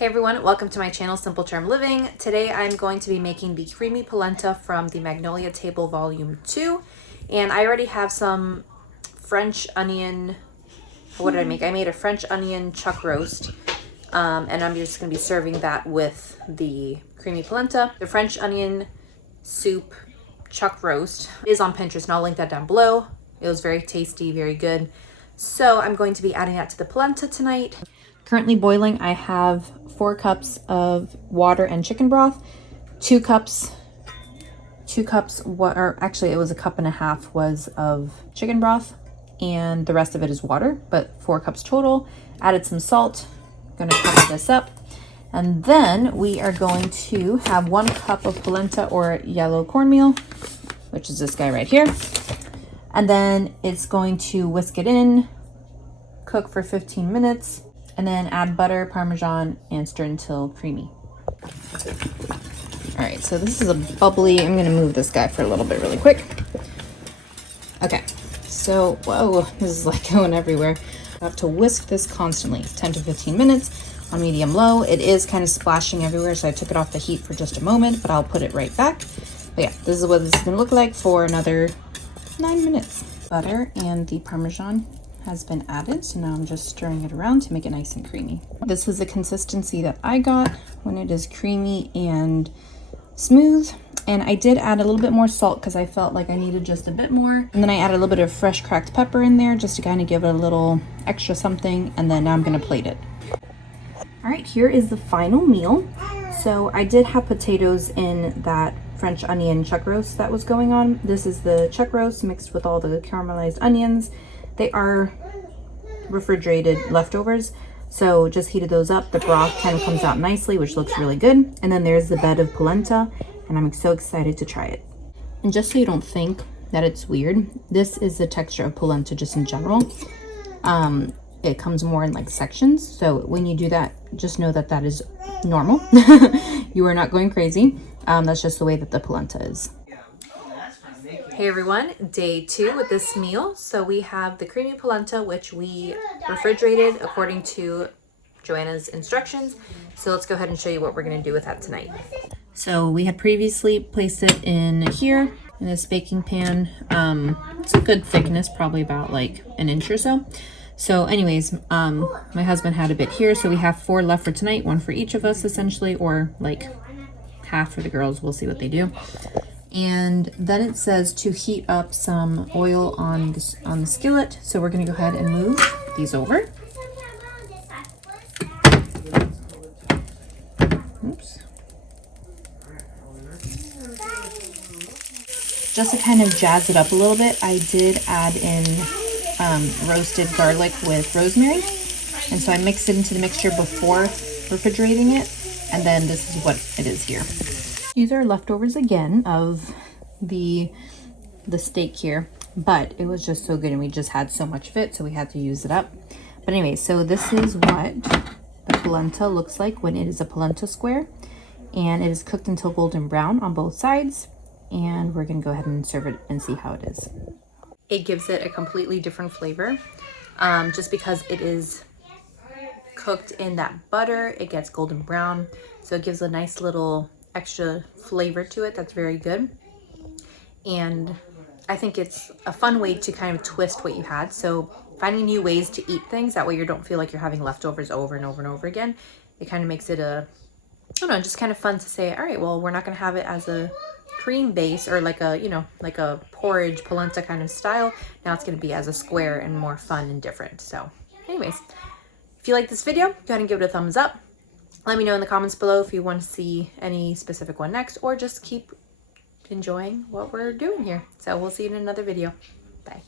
Hey everyone, welcome to my channel, Simple Charm Living. Today I'm going to be making the creamy polenta from the Magnolia Table Volume 2. And I already have some French onion, what did I make? I made a French onion chuck roast. And I'm just gonna be serving that with the creamy polenta. The French onion soup chuck roast is on Pinterest and I'll link that down below. It was very tasty, very good. So I'm going to be adding that to the polenta tonight. Currently boiling, I have 4 cups of water and chicken broth, 2 cups, or actually it was 1.5 cups was of chicken broth, and the rest of it is water, but 4 cups total. Added some salt, gonna cover this up. And then we are going to have 1 cup of polenta or yellow cornmeal, which is this guy right here. And then it's going to whisk it in, cook for 15 minutes, and then add butter, Parmesan, and stir until creamy. All right, so this is a bubbly, I'm gonna move this guy for a little bit really quick. Okay, so, whoa, this is like going everywhere. I have to whisk this constantly, 10 to 15 minutes on medium-low. It is kind of splashing everywhere, so I took it off the heat for just a moment, but I'll put it right back. But yeah, this is what this is gonna look like for another 9 minutes. Butter and the Parmesan has been added, so now I'm just stirring it around to make it nice and creamy. This is the consistency that I got when it is creamy and smooth. And I did add a little bit more salt because I felt like I needed just a bit more. And then I added a little bit of fresh cracked pepper in there just to kind of give it a little extra something. And then now I'm gonna plate it. All right, here is the final meal. So I did have potatoes in that French onion chuck roast that was going on. This is the chuck roast mixed with all the caramelized onions. They are refrigerated leftovers, so just heated those up. The broth kind of comes out nicely, which looks really good. And then there's the bed of polenta, and I'm so excited to try it. And just so you don't think that it's weird, this is the texture of polenta just in general. It comes more in like sections, so when you do that, just know that that is normal. You are not going crazy. That's just the way that the polenta is. Hey everyone, day 2 with this meal. So we have the creamy polenta, which we refrigerated according to Joanna's instructions. So let's go ahead and show you what we're gonna do with that tonight. So we had previously placed it in here in this baking pan. It's a good thickness, probably about like 1 inch or so. So anyways, my husband had a bit here. So we have 4 left for tonight, 1 for each of us essentially, or like half for the girls. We'll see what they do. And then it says to heat up some oil on the skillet. So we're gonna go ahead and move these over. Oops. Just to kind of jazz it up a little bit, I did add in roasted garlic with rosemary. And so I mixed it into the mixture before refrigerating it. And then this is what it is here. These are leftovers again of the steak here, but it was just so good and we just had so much of it, so we had to use it up. But anyway, so this is what the polenta looks like when it is a polenta square, and it is cooked until golden brown on both sides. And we're gonna go ahead and serve it and see how it is. It gives it a completely different flavor, just because it is cooked in that butter. It gets golden brown, so it gives a nice little extra flavor to it that's very good. And I think it's a fun way to kind of twist what you had. So finding new ways to eat things, that way you don't feel like you're having leftovers over and over and over again. It kind of makes it a, I don't know, just kind of fun to say, all right, well, we're not going to have it as a cream base or like a, you know, like a porridge polenta kind of style. Now it's going to be as a square and more fun and different. So anyways, if you like this video, go ahead and give it a thumbs up. Let me know in the comments below if you want to see any specific one next, or just keep enjoying what we're doing here. So we'll see you in another video. Bye.